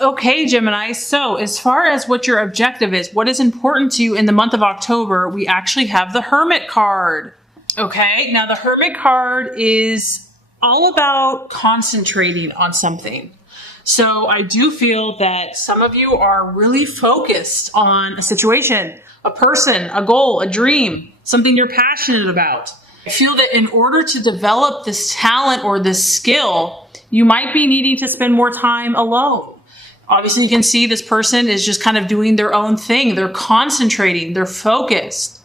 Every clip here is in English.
Okay, Gemini. So as far as what your objective is, what is important to you in the month of October, we actually have the Hermit card. Okay, now the Hermit card is all about concentrating on something. So I do feel that some of you are really focused on a situation, a person, a goal, a dream, something you're passionate about. I feel that in order to develop this talent or this skill, you might be needing to spend more time alone. Obviously, you can see this person is just kind of doing their own thing. They're concentrating, they're focused.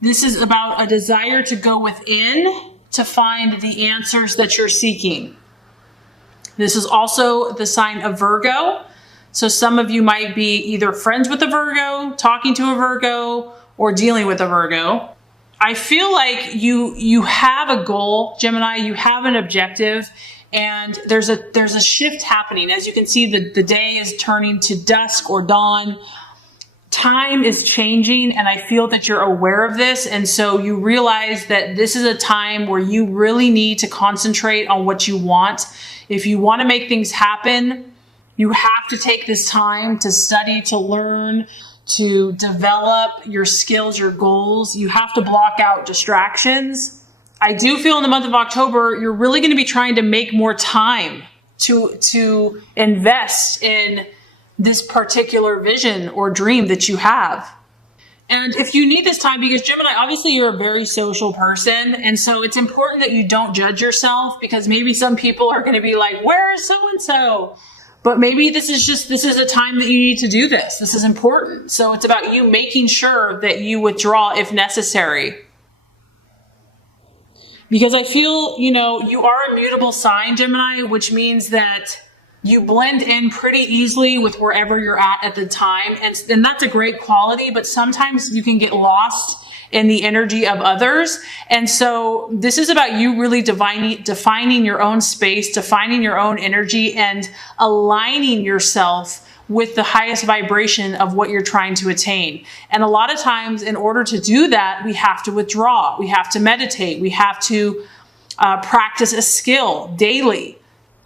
This is about a desire to go within to find the answers that you're seeking. This is also the sign of Virgo. So some of you might be either friends with a Virgo, talking to a Virgo, or dealing with a Virgo. I feel like you have a goal, Gemini, you have an objective, and there's a shift happening. As you can see, the day is turning to dusk or dawn. Time is changing, and I feel that you're aware of this. And so you realize that this is a time where you really need to concentrate on what you want. If you want to make things happen, you have to take this time to study, to learn, to develop your skills, your goals. You have to block out distractions. I do feel in the month of October, you're really going to be trying to make more time to invest in this particular vision or dream that you have. And if you need this time, because Gemini, obviously you're a very social person. And so it's important that you don't judge yourself, because maybe some people are going to be like, where is so-and-so? But maybe this is a time that you need to do this. This is important. So it's about you making sure that you withdraw if necessary. Because I feel, you are a mutable sign, Gemini, which means that you blend in pretty easily with wherever you're at the time. And that's a great quality, but sometimes you can get lost in the energy of others. And so this is about you really defining your own space, defining your own energy, and aligning yourself with the highest vibration of what you're trying to attain. And a lot of times, in order to do that, we have to withdraw, we have to meditate, we have to practice a skill daily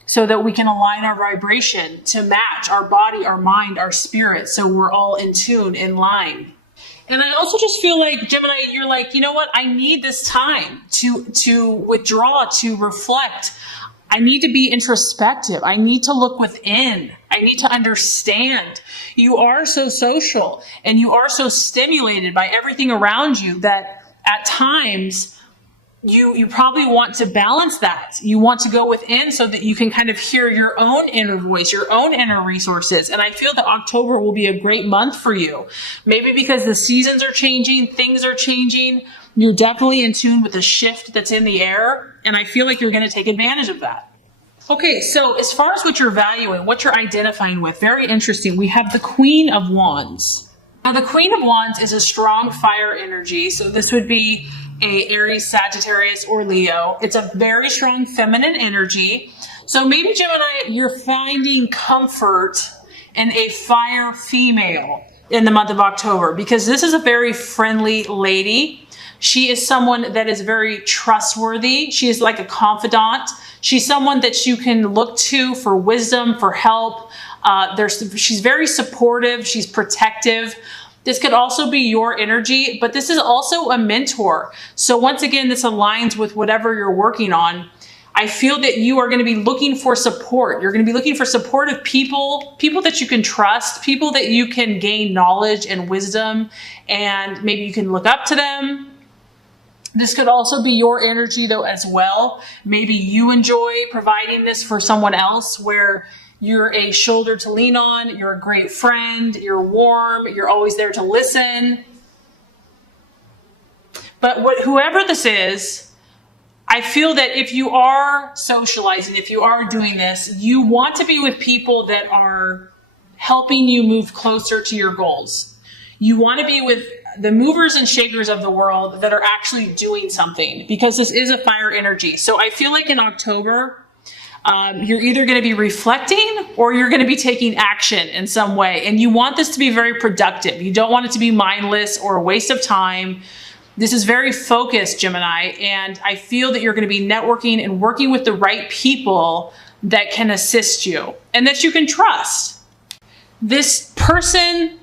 so that we can align our vibration to match our body, our mind, our spirit, so we're all in tune, in line. And I also just feel like, Gemini, you're like, you know what? I need this time to withdraw, to reflect. I need to be introspective. I need to look within. I need to understand. You are so social and you are so stimulated by everything around you that at times you probably want to balance that. You want to go within so that you can kind of hear your own inner voice, your own inner resources. And I feel that October will be a great month for you. Maybe because the seasons are changing, things are changing. You're definitely in tune with the shift that's in the air. And I feel like you're going to take advantage of that. Okay, so as far as what you're valuing, what you're identifying with, very interesting. We have the Queen of Wands. Now, the Queen of Wands is a strong fire energy. So this would be a Aries, Sagittarius, or Leo. It's a very strong feminine energy. So maybe, Gemini, you're finding comfort in a fire female in the month of October, because this is a very friendly lady. She is someone that is very trustworthy. She is like a confidant. She's someone that you can look to for wisdom, for help. She's very supportive. She's protective. This could also be your energy, but this is also a mentor. So once again, this aligns with whatever you're working on. I feel that you are going to be looking for support. You're going to be looking for supportive people, people that you can trust, people that you can gain knowledge and wisdom, and maybe you can look up to them. This could also be your energy though as well. Maybe you enjoy providing this for someone else, where you're a shoulder to lean on, you're a great friend, you're warm, you're always there to listen. But whoever this is, I feel that if you are socializing, if you are doing this, you want to be with people that are helping you move closer to your goals. You want to be with the movers and shakers of the world that are actually doing something, because this is a fire energy. So I feel like in October, you're either going to be reflecting or you're going to be taking action in some way. And you want this to be very productive. You don't want it to be mindless or a waste of time. This is very focused, Gemini. And I feel that you're going to be networking and working with the right people that can assist you and that you can trust. This person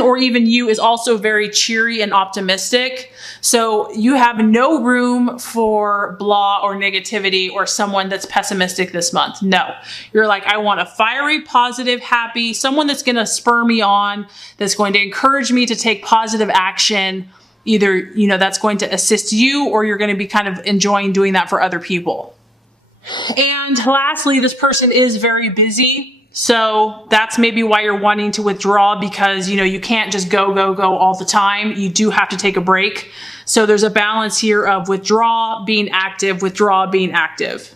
or even you is also very cheery and optimistic. So you have no room for blah or negativity or someone that's pessimistic this month. No, you're like, I want a fiery, positive, happy, someone that's going to spur me on, that's going to encourage me to take positive action. Either, that's going to assist you, or you're going to be kind of enjoying doing that for other people. And lastly, this person is very busy. So that's maybe why you're wanting to withdraw, because, you can't just go all the time. You do have to take a break. So there's a balance here of withdraw, being active, withdraw, being active.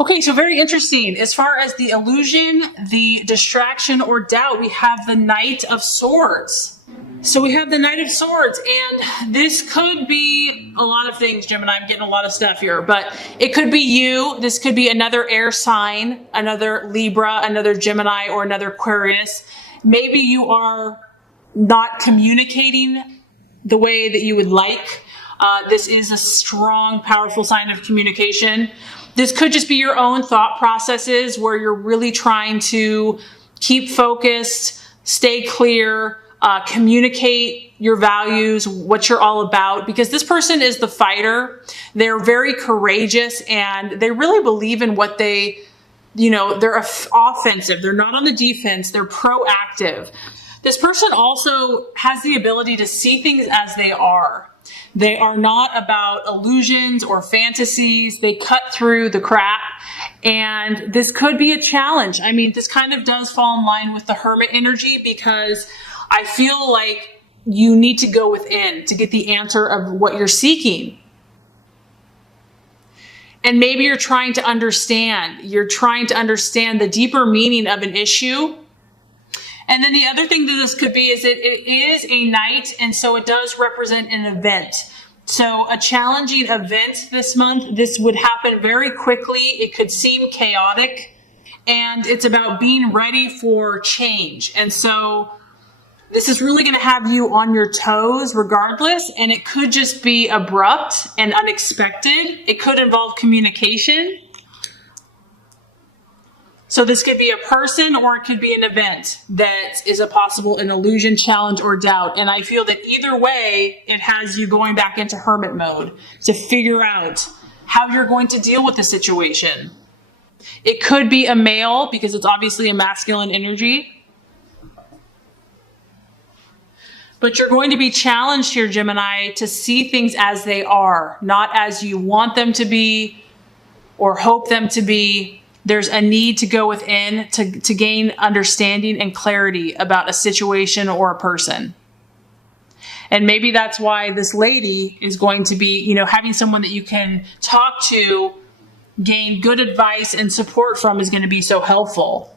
Okay, so very interesting. As far as the illusion, the distraction or doubt, we have the Knight of Swords. So we have the Knight of Swords, and this could be a lot of things, Gemini. I'm getting a lot of stuff here, but it could be you. This could be another air sign, another Libra, another Gemini, or another Aquarius. Maybe you are not communicating the way that you would like. This is a strong, powerful sign of communication. This could just be your own thought processes where you're really trying to keep focused, stay clear, communicate your values, what you're all about, because this person is the fighter. They're very courageous and they really believe in what they're offensive. They're not on the defense. They're proactive. This person also has the ability to see things as they are. They are not about illusions or fantasies. They cut through the crap. And this could be a challenge. I mean, this kind of does fall in line with the Hermit energy, because I feel like you need to go within to get the answer of what you're seeking. And maybe you're trying to understand. You're trying to understand the deeper meaning of an issue. And then the other thing that this could be is that it is a night, and so it does represent an event. So a challenging event this month, this would happen very quickly. It could seem chaotic, and it's about being ready for change. And so this is really going to have you on your toes regardless, and it could just be abrupt and unexpected. It could involve communication. So this could be a person, or it could be an event that is a possible an illusion, challenge, or doubt. And I feel that either way, it has you going back into hermit mode to figure out how you're going to deal with the situation. It could be a male, because it's obviously a masculine energy. But you're going to be challenged here, Gemini, to see things as they are, not as you want them to be or hope them to be. There's a need to go within to gain understanding and clarity about a situation or a person. And maybe that's why this lady is going to be, having someone that you can talk to, gain good advice and support from is going to be so helpful.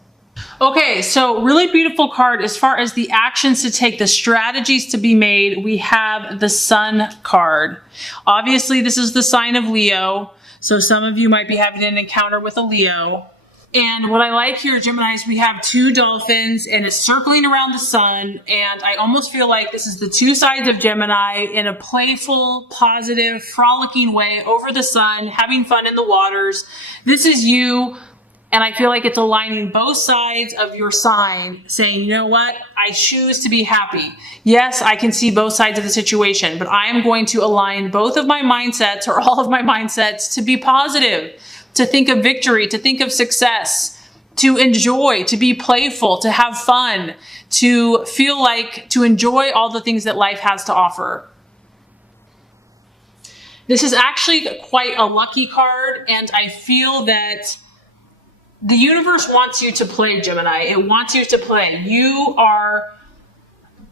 Okay, so really beautiful card. As far as the actions to take, the strategies to be made, we have the Sun card. Obviously, this is the sign of Leo. So some of you might be having an encounter with a Leo. And what I like here, Gemini, is we have two dolphins and it's circling around the sun. And I almost feel like this is the two sides of Gemini in a playful, positive, frolicking way over the sun, having fun in the waters. This is you. And I feel like it's aligning both sides of your sign, saying, you know what? I choose to be happy. Yes, I can see both sides of the situation, but I am going to align both of my mindsets, or all of my mindsets, to be positive, to think of victory, to think of success, to enjoy, to be playful, to have fun, to feel like, to enjoy all the things that life has to offer. This is actually quite a lucky card, and I feel that the universe wants you to play, Gemini. It wants you to play. You are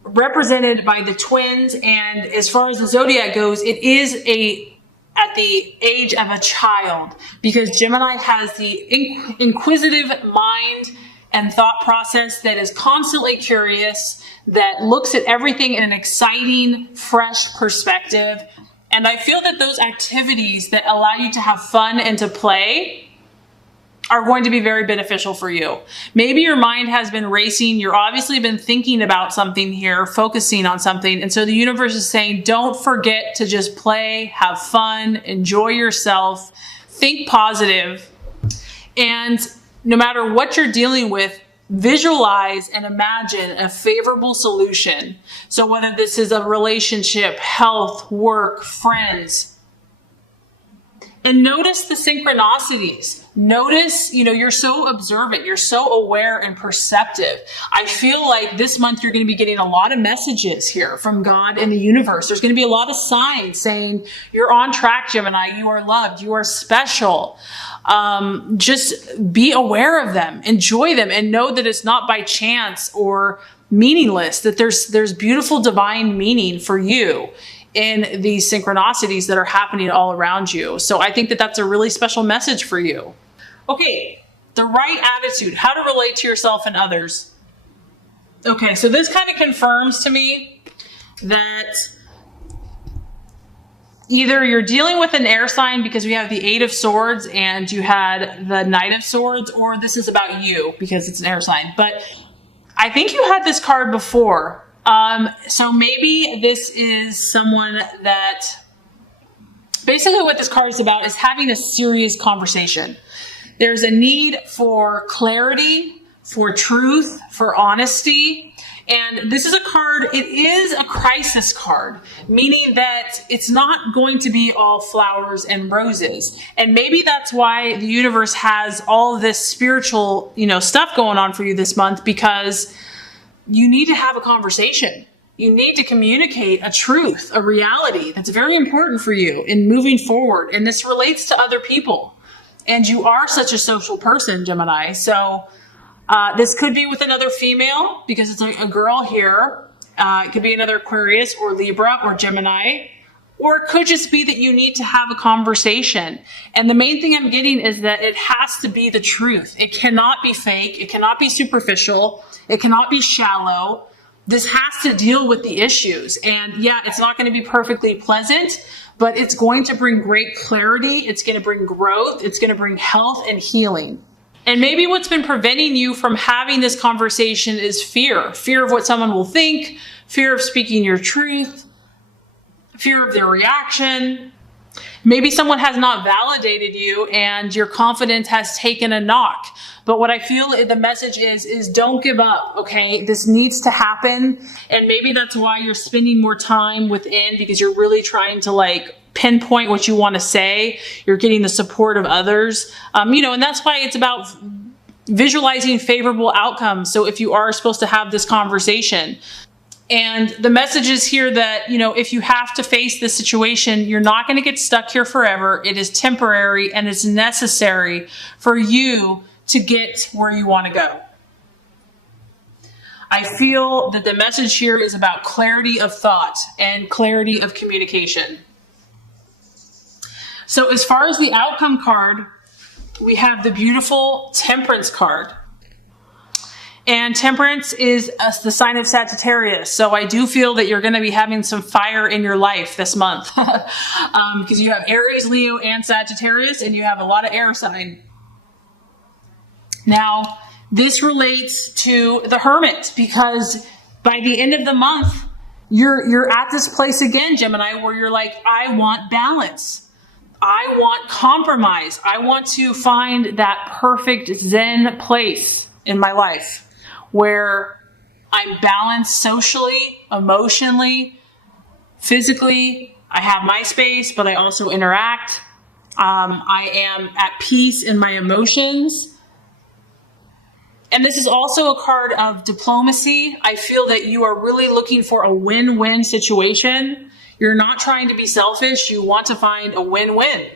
represented by the twins, and as far as the zodiac goes, it is at the age of a child, because Gemini has the inquisitive mind and thought process that is constantly curious, that looks at everything in an exciting, fresh perspective. And I feel that those activities that allow you to have fun and to play are going to be very beneficial for you. Maybe your mind has been racing. You're obviously been thinking about something here, focusing on something. And so the universe is saying, don't forget to just play, have fun, enjoy yourself, think positive. And no matter what you're dealing with, visualize and imagine a favorable solution. So whether this is a relationship, health, work, friends, and notice the synchronicities. Notice, you're so observant, you're so aware and perceptive. I feel like this month you're going to be getting a lot of messages here from God and the universe. There's going to be a lot of signs saying you're on track, Gemini. You are loved. You are special. Just be aware of them, enjoy them, and know that it's not by chance or meaningless, that there's beautiful divine meaning for you in these synchronicities that are happening all around you. So I think that that's a really special message for you. Okay, the right attitude, how to relate to yourself and others. Okay, so this kind of confirms to me that either you're dealing with an air sign because we have the 8 of Swords and you had the Knight of Swords, or this is about you because it's an air sign. But I think you had this card before. So maybe this is someone that basically what this card is about is having a serious conversation. There's a need for clarity, for truth, for honesty. And this is a card, it is a crisis card, meaning that it's not going to be all flowers and roses. And maybe that's why the universe has all this spiritual, stuff going on for you this month, because you need to have a conversation. You need to communicate a truth, a reality that's very important for you in moving forward. And this relates to other people. And you are such a social person, Gemini. So this could be with another female because it's a girl here. It could be another Aquarius or Libra or Gemini. Or it could just be that you need to have a conversation. And the main thing I'm getting is that it has to be the truth. It cannot be fake. It cannot be superficial. It cannot be shallow. This has to deal with the issues. And yeah, it's not going to be perfectly pleasant, but it's going to bring great clarity. It's going to bring growth. It's going to bring health and healing. And maybe what's been preventing you from having this conversation is fear. Fear of what someone will think, fear of speaking your truth, fear of their reaction. Maybe someone has not validated you and your confidence has taken a knock. But what I feel the message is don't give up, okay? This needs to happen. And maybe that's why you're spending more time within, because you're really trying to pinpoint what you want to say. You're getting the support of others. And that's why it's about visualizing favorable outcomes. So if you are supposed to have this conversation, and the message is here that, if you have to face this situation, you're not going to get stuck here forever. It is temporary and it's necessary for you to get where you want to go. I feel that the message here is about clarity of thought and clarity of communication. So as far as the outcome card, we have the beautiful Temperance card. And Temperance is the sign of Sagittarius. So I do feel that you're going to be having some fire in your life this month. Because you have Aries, Leo, and Sagittarius, and you have a lot of air sign. Now, this relates to the Hermit, because by the end of the month, you're at this place again, Gemini, where you're like, I want balance. I want compromise. I want to find that perfect Zen place in my life where I'm balanced socially, emotionally, physically. I have my space, but I also interact. I am at peace in my emotions. And this is also a card of diplomacy. I feel that you are really looking for a win-win situation. You're not trying to be selfish. You want to find a win-win.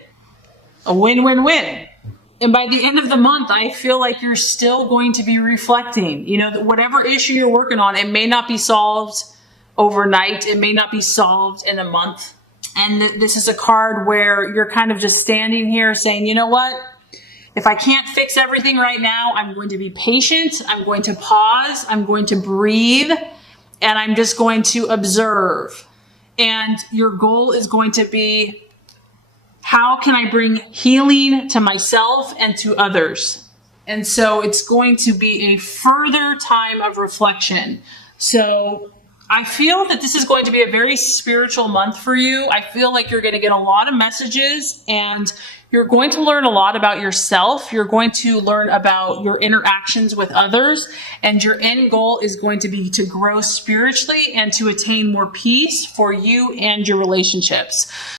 A win-win-win. And by the end of the month, I feel like you're still going to be reflecting. Whatever issue you're working on, it may not be solved overnight. It may not be solved in a month. And this is a card where you're kind of just standing here saying, you know what? If I can't fix everything right now, I'm going to be patient. I'm going to pause. I'm going to breathe. And I'm just going to observe. And your goal is going to be, how can I bring healing to myself and to others? And so it's going to be a further time of reflection. So I feel that this is going to be a very spiritual month for you. I feel like you're going to get a lot of messages and You're going to learn a lot about yourself. You're going to learn about your interactions with others. And your end goal is going to be to grow spiritually and to attain more peace for you and your relationships.